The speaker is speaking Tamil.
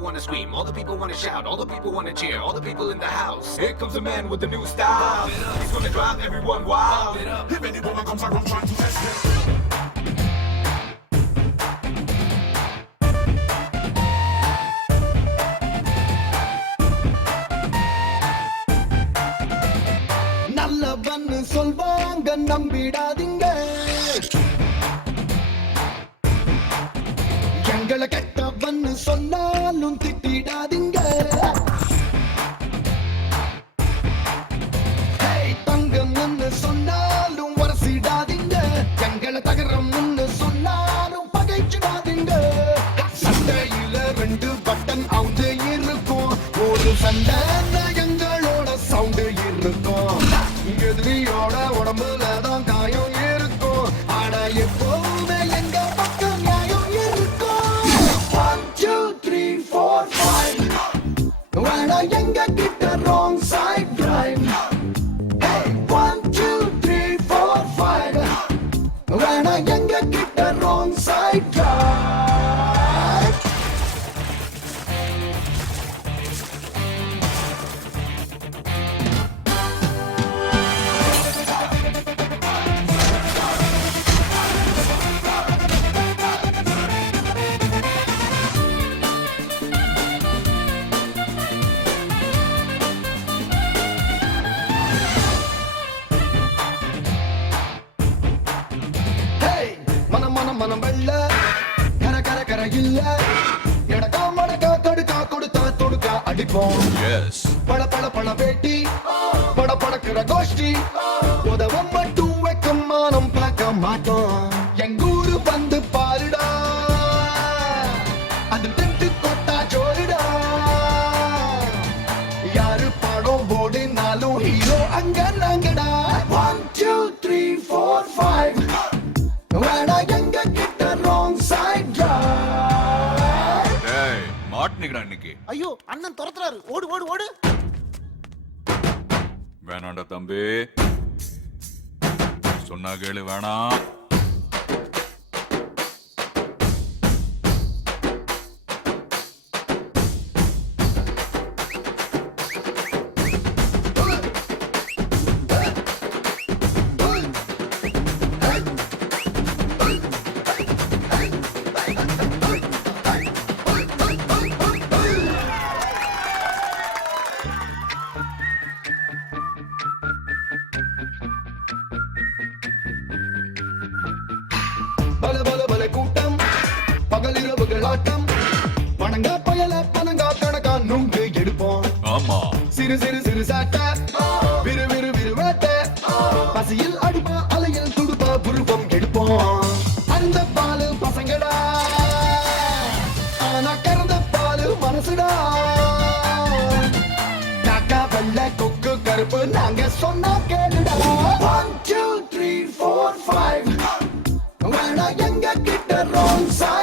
people wanna scream, all the people wanna shout, all the people wanna cheer, all the people in the house. Here comes a man with a new style. He's gonna drive everyone wild. If any woman comes around trying to test him. நல்லவன்னு சொல்வாங்க நம்பிடாதீங்க, எங்களை கெட்டவன்னு சொன்னாலும் திட்டிடாதீங்க. தங்கம்னு சொன்னாலும் வரசிடாதீங்க, எங்களை தகரம்னு சொன்னாலும் பகைச்சிடாதீங்க. சண்டையில 2 பட்டன் அவுந்து இருக்கும், ஒரு சண்டை எங்களோட சவுண்டு இருக்கும். எதிரியோட உடம்புல தான் காயம் இருக்கும், ஆனா எப்போதுமே எங்க பக்கம் நியாயம் இருக்கும். 1 2 3 4 5 வேணா எங்க கிட்ட wrong side drive. Hey 1 2 3 4 5 வேணா எங்க கிட்ட wrong side drive. மனம் வெள்ள கர கர கர இல்ல, எடக்கா மடக்கா தடுக்கா கொடுத்தா தொடுக்கா அடிப்போம். பட பட பட பேட்டி பட படக்கிற கோஷ்டி, உதவம் மட்டும் வைக்க மானம் பார்க்க மாட்டோம். எங்கூரு வந்து பாருடா, அது திட்டு கொட்டா ஜோருடா. யாரு படம் போடினாலும் ஹீரோ அங்க நாங்கடா. 1 2 3 4 5 வேணா எங்க கிட்ட wrong side drive. டேய் மாட்னிக்கடா இன்னைக்கு. ஐயோ அண்ணன் துரத்துறாரு, ஓடு ஓடு ஓடு. வேணாண்டா தம்பி, சொன்னா கேளு. வேணாம். பல பல பல கூட்டம், பகலிரவுகள் ஆட்டம், பணங்கா பயல பணங்கா கணக்கா நுங்கு எடுப்போம். ஆமா சிறு சிறு சிறு சாட்ட விறு விறு விறு வேட்ட, பசியில் அடிப்பா அலையில் துடுப்பா புருவம் எடுப்போம். அந்த பாலு பசங்கடா, ஆனா கறந்த பாலு மனசுடா. காக்கா வெள்ள கொக்கு கருப்பு நாங்க சொன்னா கேளுடா. 1 2 3 4 5 வேணா எங்க கிட்ட wrong side